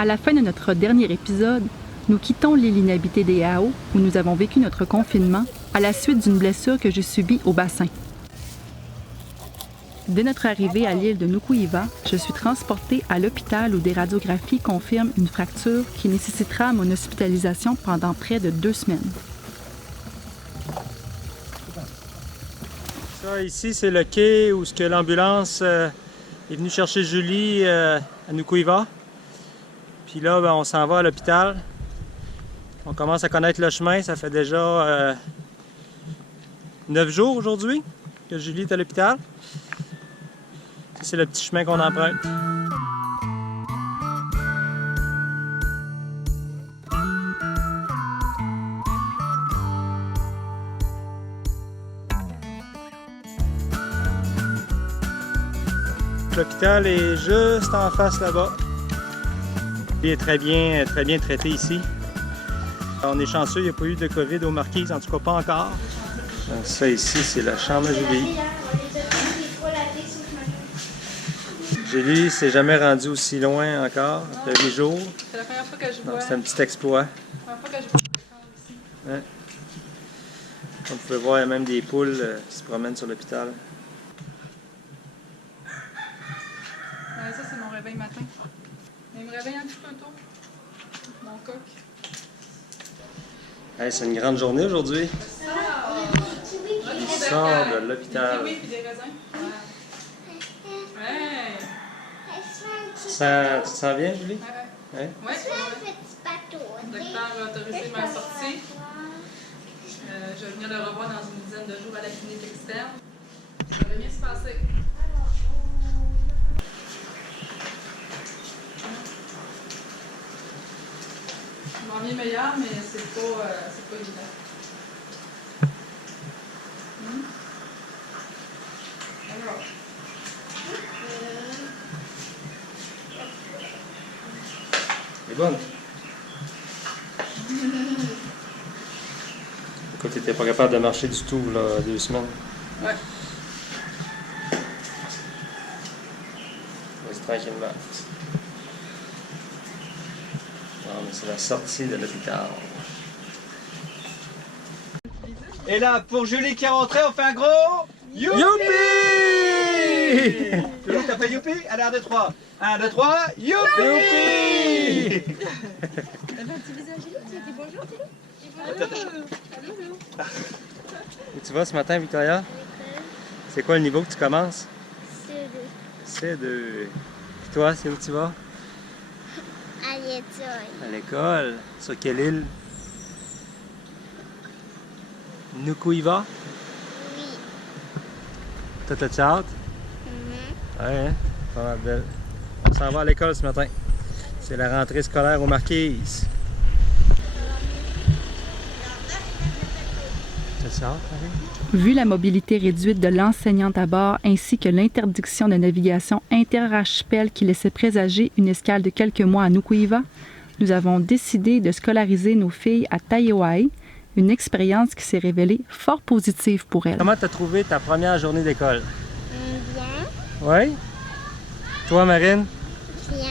À la fin de notre dernier épisode, nous quittons l'île inhabitée des Ao, où nous avons vécu notre confinement, à la suite d'une blessure que j'ai subie au bassin. Dès notre arrivée à l'île de Nuku'iva, je suis transportée à l'hôpital où des radiographies confirment une fracture qui nécessitera mon hospitalisation pendant près de 2 semaines. Ça, ici, c'est le quai où l'ambulance est venue chercher Julie à Nuku'iva. Puis là, on s'en va à l'hôpital. On commence à connaître le chemin. Ça fait déjà 9 jours aujourd'hui que Julie est à l'hôpital. C'est le petit chemin qu'on emprunte. L'hôpital est juste en face là-bas. Il est très bien traité ici. On est chanceux, il n'y a pas eu de COVID aux Marquises, en tout cas pas encore. Donc ça ici, c'est la chambre à Julie. Julie s'est jamais rendue aussi loin encore, après 8 jours. C'est la première fois que je vois. Donc c'est un petit exploit. La première fois que je vois ici. Ouais. On peut voir, il y a même des poules qui se promènent sur l'hôpital. Ça, c'est mon réveil matin. Il me réveille un petit peu tôt. Mon coq. Hey, c'est une grande journée aujourd'hui. Il sort de l'hôpital. Oui, puis des raisins. Ouais. Ça, tu te sens bien, Julie? Ouais. Ouais? Le docteur a autorisé ma sortie. Je vais venir le revoir dans une dizaine de jours à la clinique externe. Ça va bien se passer. Je m'en viens meilleur, mais c'est pas évident. Alors. Elle est bonne. Écoute, tu n'étais pas capable de marcher du tout, là, 2 semaines. Ouais. Vas-y tranquillement. Non, mais c'est la sortie de l'hôpital. Et là, pour Julie qui est rentrée, on fait un gros youpi! Julie, t'as fait youpi? Allez, 1, 2, 3. 1, 2, 3, youpi! Un petit visage, tu dis bonjour, Où tu vas ce matin, Victoria? C'est quoi le niveau que tu commences? C'est C2. Puis toi, c'est où tu vas? à l'école. À l'école. Sur quelle île? Nuku'iva? Oui. Toi, t'as-tu hâte? Mhm. Ouais, hein? Pas mal belle. On s'en va à l'école ce matin. C'est la rentrée scolaire aux Marquises. T'as-tu hâte, Marie? Vu la mobilité réduite de l'enseignante à bord ainsi que l'interdiction de navigation interarchipel qui laissait présager une escale de quelques mois à Nuku'iva, nous avons décidé de scolariser nos filles à Taiohae, une expérience qui s'est révélée fort positive pour elles. Comment t'as trouvé ta première journée d'école? Bien. Oui? Toi, Marine? Bien.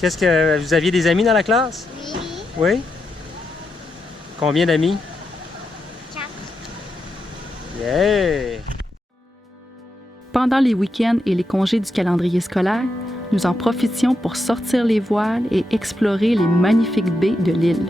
Qu'est-ce que... Vous aviez des amis dans la classe? Oui. Oui? Combien d'amis? 4. Yeah! Pendant les week-ends et les congés du calendrier scolaire, nous en profitions pour sortir les voiles et explorer les magnifiques baies de l'île.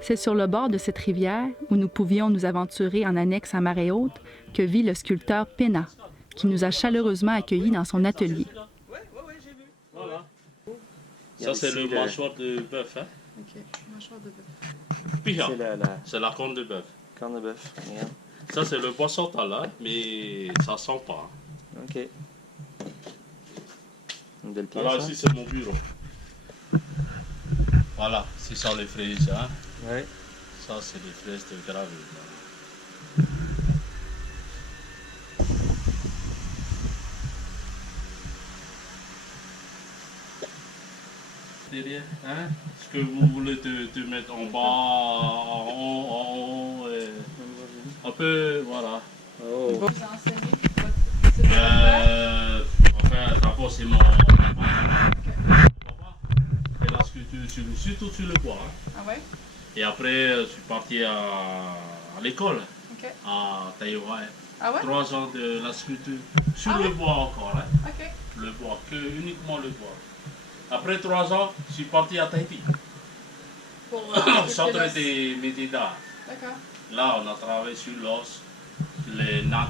C'est sur le bord de cette rivière, où nous pouvions nous aventurer en annexe à marée haute, que vit le sculpteur Pena, qui nous a chaleureusement accueillis dans son atelier. Voilà. Ça, c'est le mâchoire de bœuf. Hein? OK. Mâchoire de bœuf. Piha, c'est la corne de bœuf. Corne de bœuf. Regarde. Ça, c'est le poisson là, mais ça sent pas. OK. Une belle pièce. Voilà, hein? ici, c'est mon bureau. Voilà, c'est ça les fraises. Hein? Ouais. Ça, c'est les fraises de gravure. Derrière, hein? Est-ce que vous voulez te mettre en bas, en haut, un peu, voilà. Oh. Vous enseignez votre... C'est Enfin, d'abord, c'est mon papa. Et là, surtout sur le bois. Hein? Ah ouais? Et après, je suis parti à l'école, OK. à Taïwan. Ah ouais? 3 ans de la sculpture. Sur Ah le ouais? bois encore. Hein? OK. Le bois, uniquement le bois. Après 3 ans, je suis parti à Tahiti. Pour Au centre des métiers d'art. D'accord. Là, on a travaillé sur l'os, les nacs,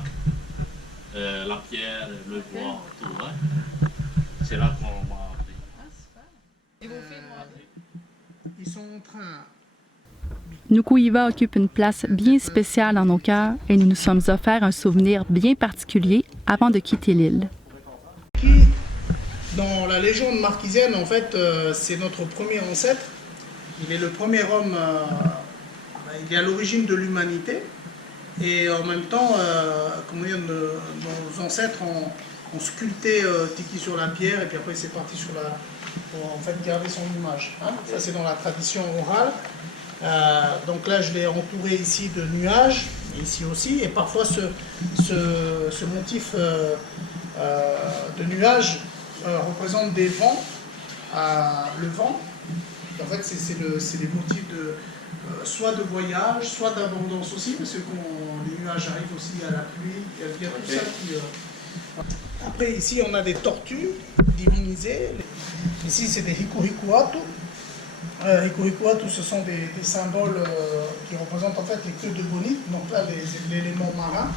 la pierre, le bois, tout. Hein? C'est là qu'on m'a appris. Ah, super. Et vos filles vont appris? Ils sont en train. Nuku'iva occupe une place bien spéciale dans nos cœurs et nous nous sommes offerts un souvenir bien particulier avant de quitter l'île. Qui, dans la légende marquisienne, en fait, c'est notre premier ancêtre. Il est le premier homme, il est à l'origine de l'humanité. Et en même temps, comment dire, nos ancêtres ont sculpté Tiki sur la pierre et puis après c'est parti sur la, pour en fait garder son image. Hein. Ça c'est dans la tradition orale. Donc là je l'ai entouré ici de nuages, et ici aussi, et parfois ce motif de nuages représente des vents, le vent. En fait c'est les motifs de soit de voyage, soit d'abondance aussi, parce que quand les nuages arrivent aussi à la pluie, il y a tout ça qui... Après, ici, on a des tortues divinisées. Ici, c'est des hikuhikuatu. Hikuhikuatu, ce sont des symboles qui représentent en fait les queues de bonite, donc là, l'élément marin.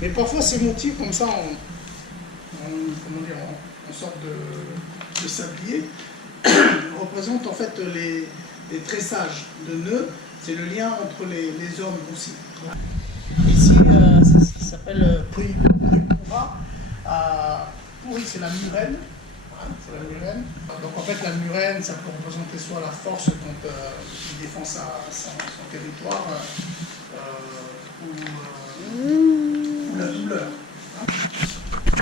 Mais parfois, ces motifs, comme ça, en sorte de sablier, représentent en fait les tressages de nœuds. C'est le lien entre les hommes aussi. Ici, ça s'appelle Puripura. Puri, c'est la murène. Hein, c'est la murène. Donc en fait, la murène, ça peut représenter soit la force quand il défend son territoire, ou la douleur. Hein.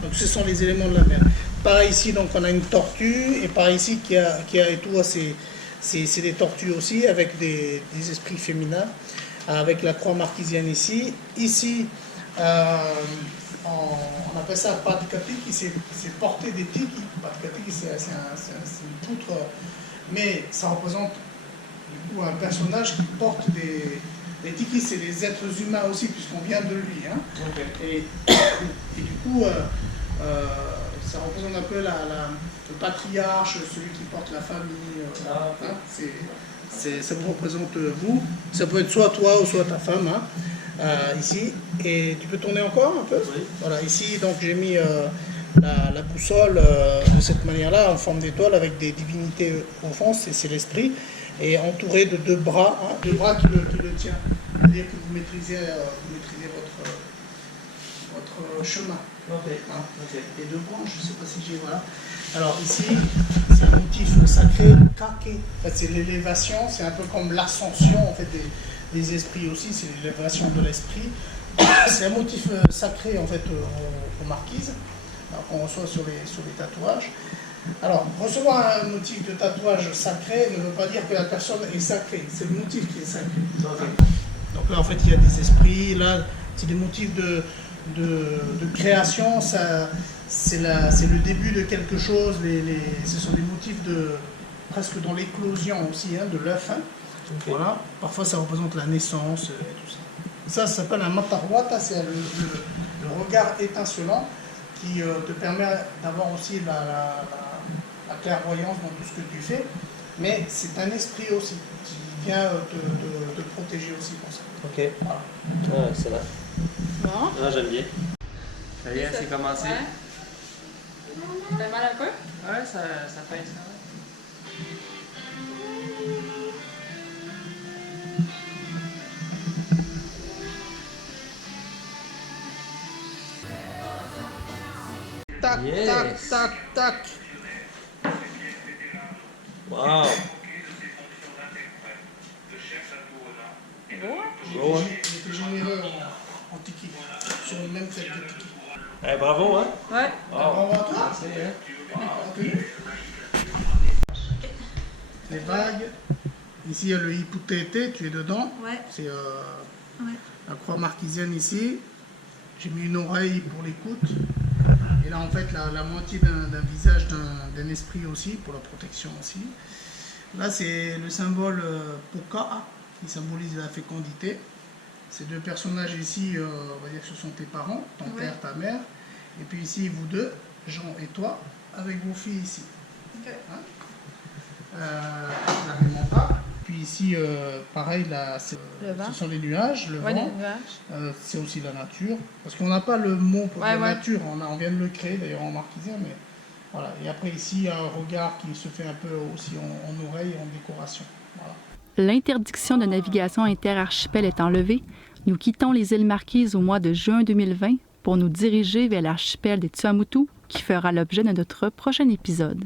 Donc ce sont les éléments de la mer. Pareil ici, donc on a une tortue, et pareil ici qui a et tout, c'est des tortues aussi, avec des esprits féminins, avec la croix marquisienne ici. Ici, on appelle ça Patkapiki, c'est porter des tiki. Patkapiki, c'est une poutre, mais ça représente du coup un personnage qui porte des tiki, c'est les êtres humains aussi, puisqu'on vient de lui. Hein. Okay. Et du coup, ça représente un peu le patriarche, celui qui porte la famille. Hein, ça vous représente vous. Ça peut être soit toi ou soit ta femme. Hein, ici. Et tu peux tourner encore un peu? Oui. Voilà, ici, donc j'ai mis la boussole de cette manière-là, en forme d'étoile, avec des divinités au fond, c'est l'esprit, et entouré de 2 bras, hein, 2 bras qui le tiennent. C'est-à-dire que vous maîtrisez votre chemin. Okay. Hein. Okay. Et 2 branches, je ne sais pas si j'ai... Voilà. Alors ici, c'est un motif sacré, kake. En fait, c'est l'élévation, c'est un peu comme l'ascension en fait, des esprits aussi, c'est l'élévation de l'esprit. C'est un motif sacré en fait aux marquises, qu'on reçoit sur les tatouages. Alors, recevoir un motif de tatouage sacré ne veut pas dire que la personne est sacrée, c'est le motif qui est sacré. Okay. Donc là en fait il y a des esprits, là c'est des motifs de création, c'est le début de quelque chose, ce sont des motifs presque dans l'éclosion aussi, hein, de l'œuf. Hein. Okay. Voilà. Parfois ça représente la naissance et tout ça. Ça s'appelle un matarwata, c'est le regard étincelant qui te permet d'avoir aussi la clairvoyance dans tout ce que tu fais, mais c'est un esprit aussi qui vient te protéger aussi pour ça. Ok. Voilà. Ah, excellent. Bon. Ah, j'aime bien. Ça y est, c'est commencé. Ouais. T'as mal un peu? Ouais, ça pince. Tac, Yes. tac, tac, tac. Wow! Beau, hein? Beau, hein? J'étais généreux en tiki, sur le même set de tiki. Eh, bravo, hein? Ouais. Bravo à toi. Merci, hein? Continue. Les vagues. Ici, il y a le Hippotété, tu es dedans. Ouais. C'est Ouais. la croix marquisienne ici. J'ai mis une oreille pour l'écoute. Et là, en fait, la moitié d'un visage d'un esprit aussi, pour la protection aussi. Là, c'est le symbole Poka'a, qui symbolise la fécondité. Ces deux personnages ici, on va dire que ce sont tes parents, ton père, ta mère. Et puis ici, vous deux, Jean et toi, avec vos filles ici. Ok. Hein? La remonta. Puis ici, pareil, là, Le vent. ce sont les nuages, le Ouais, vent. les nuages. C'est aussi la nature. Parce qu'on n'a pas le mot pour Ouais, la ouais. nature, on vient de le créer d'ailleurs en marquisien. Mais voilà. Et après ici, il y a un regard qui se fait un peu aussi en oreille, en décoration. Voilà. L'interdiction de navigation interarchipel étant levée, nous quittons les îles Marquises au mois de juin 2020 pour nous diriger vers l'archipel des Tuamotu, qui fera l'objet de notre prochain épisode.